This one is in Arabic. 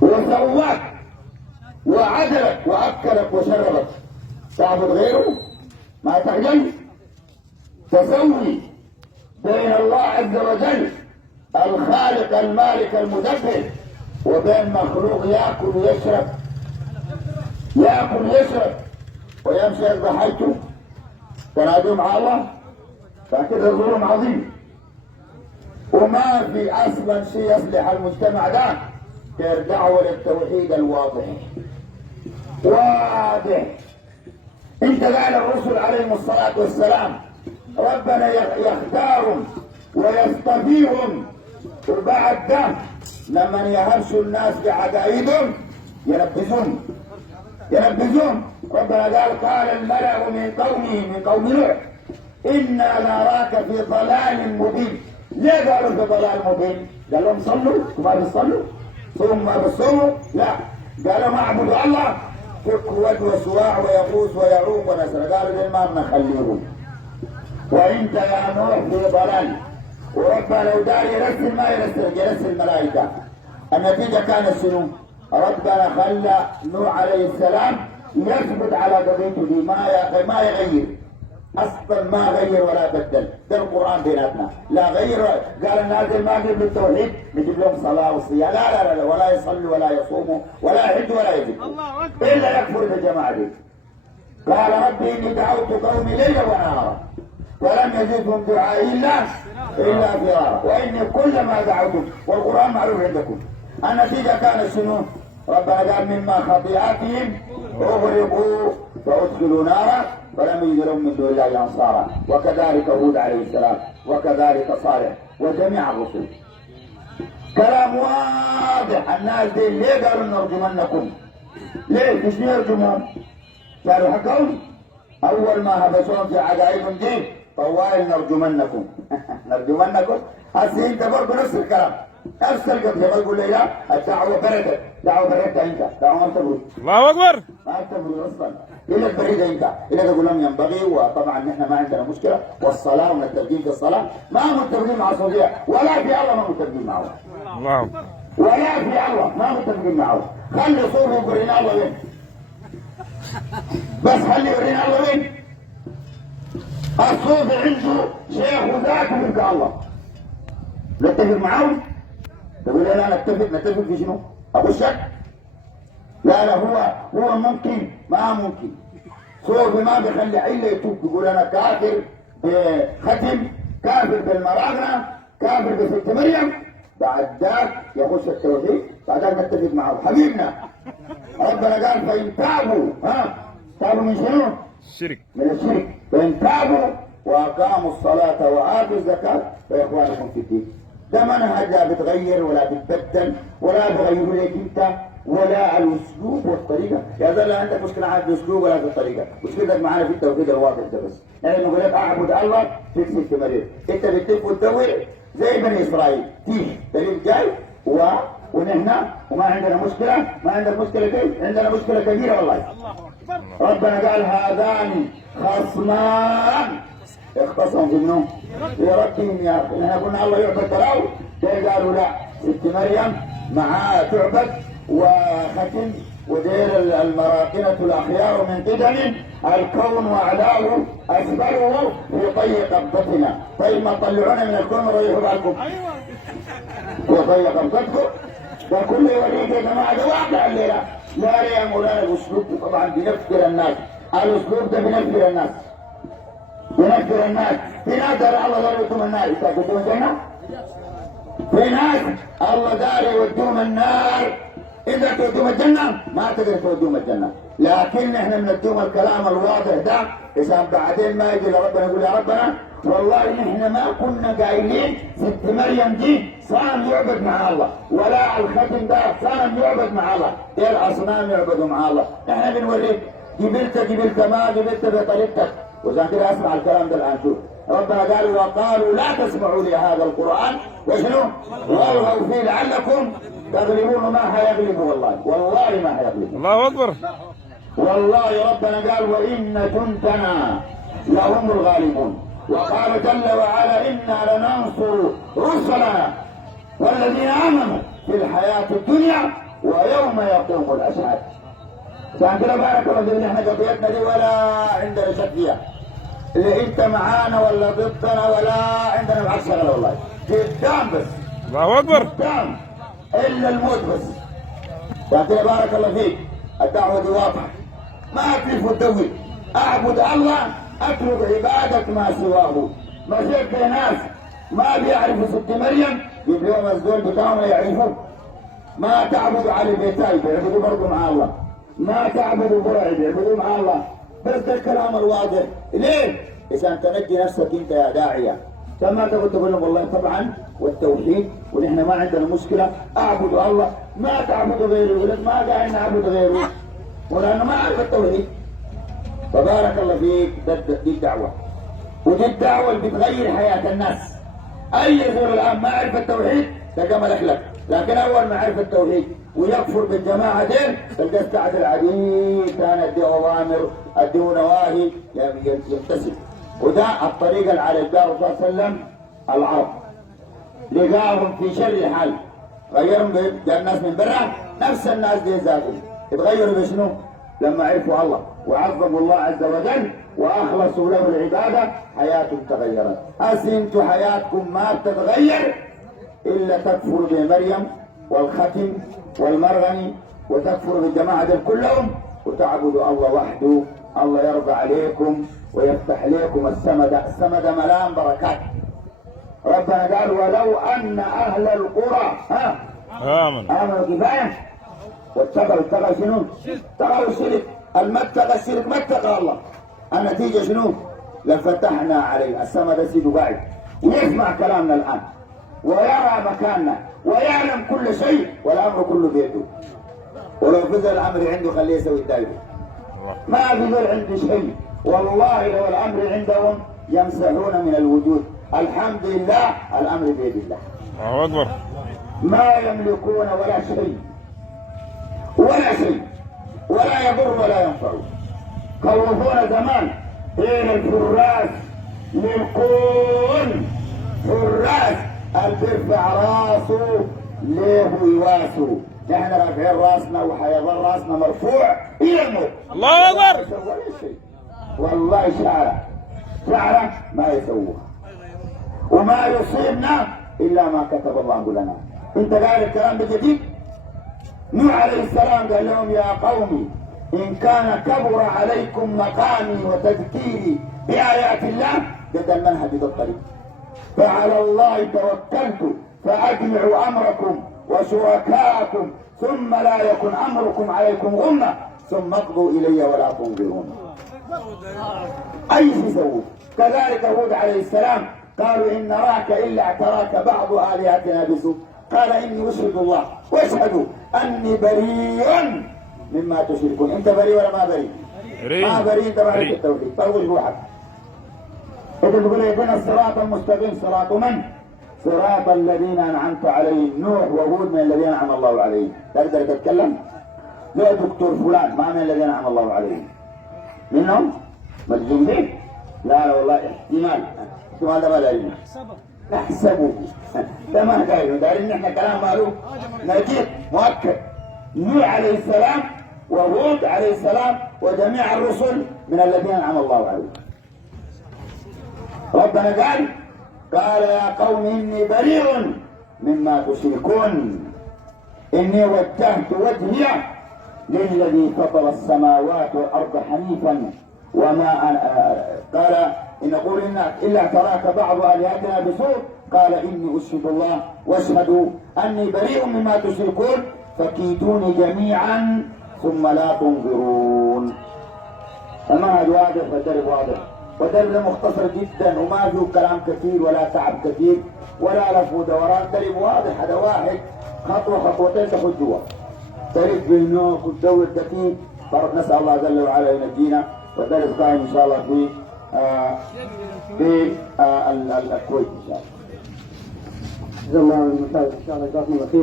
وسواك وعدلك وأكلك وشربك، تعبد غيره ما تخجل. تسوي بين الله عز وجل الخالق المالك المدبر وبين مخلوق يأكل ويشرب، يأكل ويشرب ويمشي بحيثه، تنادوا مع الله، فكده ظلم عظيم. وما في اصلا شيء يصلح المجتمع ده غير دعوه للتوحيد الواضح. واضح. انت قال الرسل عليهم الصلاه والسلام ربنا يختارهم ويصطفيهم، وبعد ده لما يهرشوا الناس بعقائدهم ينبذون. ربنا قال الملأ من قومه من قوم نوح إنا نراك في ضلال مبين. ليه قالوا في ضلال مبين؟ قال لهم صلوا ما بيصلوا، صوموا ما بيصوموا، لا قالوا ما اعبدوا الله، فك ود وسواع ويغوث ويعوق ونسر، قالوا ليه ما بنخليهم. وانت يا نوح في ضلال، وربنا لو دار يرسل ما يرسل الملائكه. النتيجه كانت شنو؟ ربنا خلى نوح عليه السلام يثبت على قضيته دي، ما يغير اصلا، ما غير ولا بدل. ده القران بيناتنا، لا غير. قال النازل ما قبل التوحيد نجيب لهم صلاه وصيام، لا ولا يصلي ولا يصوم ولا يحج ولا يزكي الا يكفر بالجماعه دي. قال ربي اني دعوت قومي ليلا ونهارا ولم يزدهم دعائي الا فرارا واني كلما دعوتهم، والقران معروف عندكم. النتيجه كانت شنو؟ ربنا قال مما خطيئاتهم اغرقوا فادخلوا نارا فلم يجد لهم من دون الله انصارا. وكذلك هود عليه السلام، وكذلك صالح، وجميع الرسل. كلام واضح. الناس دي ليه قالوا نرجمنكم؟ ليه؟ مش يرجمهم؟ قالوا حكوا اول ما هبسوهم في عقائدهم دي طوال نرجمنكم. نرجمنكم. هسه انت برضه نفس الكلام، نفس القضيه. بقول لي لا الدعوه بردت، دعوه بردت انت، دعوه ما تبرد. الله اكبر. ما تبرد اصلا الا البريده انت، الا تقول لهم ينبغي. وطبعا نحن ما عندنا مشكله، والصلاه والتبديل في الصلاه ما متفقين مع الصوفيه، ولا في الله ما متفقين معه. الله اكبر. ولا في الله ما متفقين معه. خلي صوفي يورينا الله وين، بس خلي يورينا الله وين. الصوفي عنده شيخ ذاته من الله، نتفق معه. تقول لا نتفق في شنو؟ ابو الشك. لا هو ممكن ما ممكن. صوفي ما بيخلي عيله يتوب، بيقول انا كافر بختم، كافر بالمراغنه، كافر بست مريم. بعد ذاك يخش التوحيد، بعد ذاك نتفق معه حبيبنا. ربنا قال فان تابوا، تابوا من شنو؟ الشرك. من الشرك. فان تابوا واقاموا الصلاه واتوا الزكاه فاخوانكم في الدين. ده منهج لا بتغير ولا بتبدل ولا بغيروا لك انت ولا الاسلوب والطريقه. يا زلمه لا عندك مشكله عاد بالاسلوب ولا بالطريقه، مشكلتك معانا في التوحيد الواضح ده بس. يعني نقول لك اعبد الله في ست مريض، انت بتلف وتدور زي بني اسرائيل، تيجي دليل جاي ونحن وما عندنا مشكله. ما عندك مشكله كيف؟ عندنا مشكله كبيره والله. ربنا قال هذان خصمان اختصموا في النوم في ربهم يا اخي. احنا قلنا الله يعبد تراوي، قالوا لا، ست مريم معاه تعبد وختم ودير المراقنة الأخيار من قدم الكون وأعلاه أسبله في طي قبضتنا. طيب ما طلعونا من الكون وريحوا بالكم. وطي قبضتكم ده كله يوريك يا جماعة، ده واقع الليلة. لا يا مولانا الأسلوب طبعا بنفكر الناس، الأسلوب ده بنفكر الناس، بنفكر الناس. في ناس دار الله دار يودوهم النار، يودوهم الجنة. في ناس الله دار يودوهم النار، إذا تودوهم الجنة ما تقدر تودوهم الجنة. لكن احنا بندوهم الكلام الواضح ده عشان بعدين ما يجي لربنا يقول يا ربنا والله نحن ما كنا قايلين ست مريم دي صنم يعبد مع الله، ولا الختم ده صنم يعبد مع الله، دي الاصنام يعبدوا مع الله. احنا بنوريك قبلت ما قبلت بطريقتك. وعشان كده اسمع الكلام ده الان. شوف ربنا قال وقالوا لا تسمعوا لهذا القران وشنو؟ والغوا فيه لعلكم تغلبون. ما هيغلبوا والله ما هيغلبوا. الله اكبر. والله ربنا قال وان جندنا لهم الغالبون. وقال جل وعلا انا لننصر رسلنا والذين امنوا في الحياه الدنيا ويوم يقوم الأشهاد. عشان كده بارك الله فيك، احنا قضيتنا دي ولا عندنا شك فيها، اللي انت معانا ولا ضدنا ولا عندنا معاك شغله، والله قدام بس. الله اكبر. قدام الا الموت بس. عشان كده بارك الله فيك، الدعوه دي واضحه، ما اكلف وتدوي، اعبد الله، اترك عباده ما سواه. مشيت بين ناس ما بيعرفوا ست مريم، يجيب لهم الزول بتاعهم يعرفوه. ما تعبدوا على بيتاي، بيعبدوا برضه مع الله. ما تعبدوا برعي، بيعبدوا مع الله. بس ده الكلام الواضح. ليه؟ عشان تنجي نفسك انت يا داعيه. عشان ما تقول لهم والله طبعا والتوحيد ونحن ما عندنا مشكله، اعبدوا الله، ما تعبدوا غيره، ولد ما قاعد نعبد غيره، ولانه ما عرف التوحيد. فبارك الله فيك، دي الدعوه، ودي الدعوه اللي بتغير حياه الناس. اي زول الان ما عرف التوحيد تلقى ملخلك، لكن اول ما عرف التوحيد ويكفر بالجماعه دين تلقى استعد العديد، كان اديه اوامر اديه نواهي يمتثل. وده الطريقه اللي على الرسول صلى الله عليه وسلم العرب لقاهم في شر حال، غيرهم جاء الناس من برا، نفس الناس دي ذاتهم اتغيروا بشنو؟ لما عرفوا الله وعظموا الله عز وجل واخلصوا له العباده، حياتهم تغيرت. انتوا حياتكم ما بتتغير الا تكفروا بمريم والختم والمرغني، وتكفروا بالجماعه دول كلهم، وتعبدوا الله وحده. الله يرضى عليكم ويفتح لكم السمد ملام بركات. ربنا قال ولو ان اهل القرى امنوا كفايه واتقوا شنو؟ اتقوا الشرك. ما اتقى الشرك ما اتقى الله. النتيجه شنو؟ لفتحنا عليه السمد سيد قاعد ويسمع كلامنا الان ويرى مكاننا ويعلم كل شيء، والامر كله بيده. ولو فزل الامر عنده خليه يسوي الدايره، ما في ذول عنده شيء. والله لو الامر عندهم يمسحون من الوجود. الحمد لله الامر بيد الله. الله اكبر. ما يملكون ولا شيء ولا يضر ولا ينفع. خوفونا زمان بين الفراس للكون، فراس اللي بيرفع راسه ليه يواسه. نحن رافعين راسنا وحيظل راسنا مرفوع الى الموت. الله اكبر. ولا شيء والله. شعره ما يسووها، وما يصيبنا الا ما كتب الله لنا. انت قال الكلام بجديد. نوح عليه السلام قال لهم يا قومي ان كان كبر عليكم مقامي وتذكيري بايات الله، ده المنهج، ده الطريق، فعلى الله توكلت فاجمعوا امركم وشركاءكم ثم لا يكن امركم عليكم غمه ثم اقضوا الي ولا تنظرون. اي شيء سووا. كذلك هود عليه السلام قالوا ان نراك الا اعتراك بعض الهتنا بسوء، قال اني اشهد الله واشهدوا اني بريء مما تشركون. انت بريء ولا ما بريء؟ ما بريء. انت ما التوحيد، طول روحك. انت تقول يهدنا الصراط المستقيم، صراط من؟ صراط الذين انعمت عليهم. نوح وهود من الذين انعم الله عليهم. تقدر تتكلم؟ لا دكتور فلان ما من الذين انعم الله عليهم. منهم؟ مجزومين؟ لا والله احتمال ده ما دارين نحسبه. ده ما دارين، دارين احنا كلام معلوم نجيب مؤكد. نوح عليه السلام وهود عليه السلام وجميع الرسل من الذين انعم الله عليهم. ربنا قال يا قوم اني بريء مما تشركون، اني وجهت وجهي للذي فطر السماوات والارض حنيفا وما أنا قال ان نقول الا تراك بعض الهتنا بسوء، قال اني اشهد الله واشهدوا اني بريء مما تشركون فكيدوني جميعا ثم لا تنظرون. المنهج واضح والدرب واضح، والدرب مختصر جدا وما فيه كلام كثير ولا تعب كثير ولا لف ودوران. درب واضح، هذا واحد خطوه خطوتين تخد جوا. درب بالنوك والدور دقيق. نسال الله جل وعلا ينجينا. والدرس قائم ان شاء الله في الكويت ان شاء الله. جزا الله المساعد ان شاء الله. جزاكم الله خير.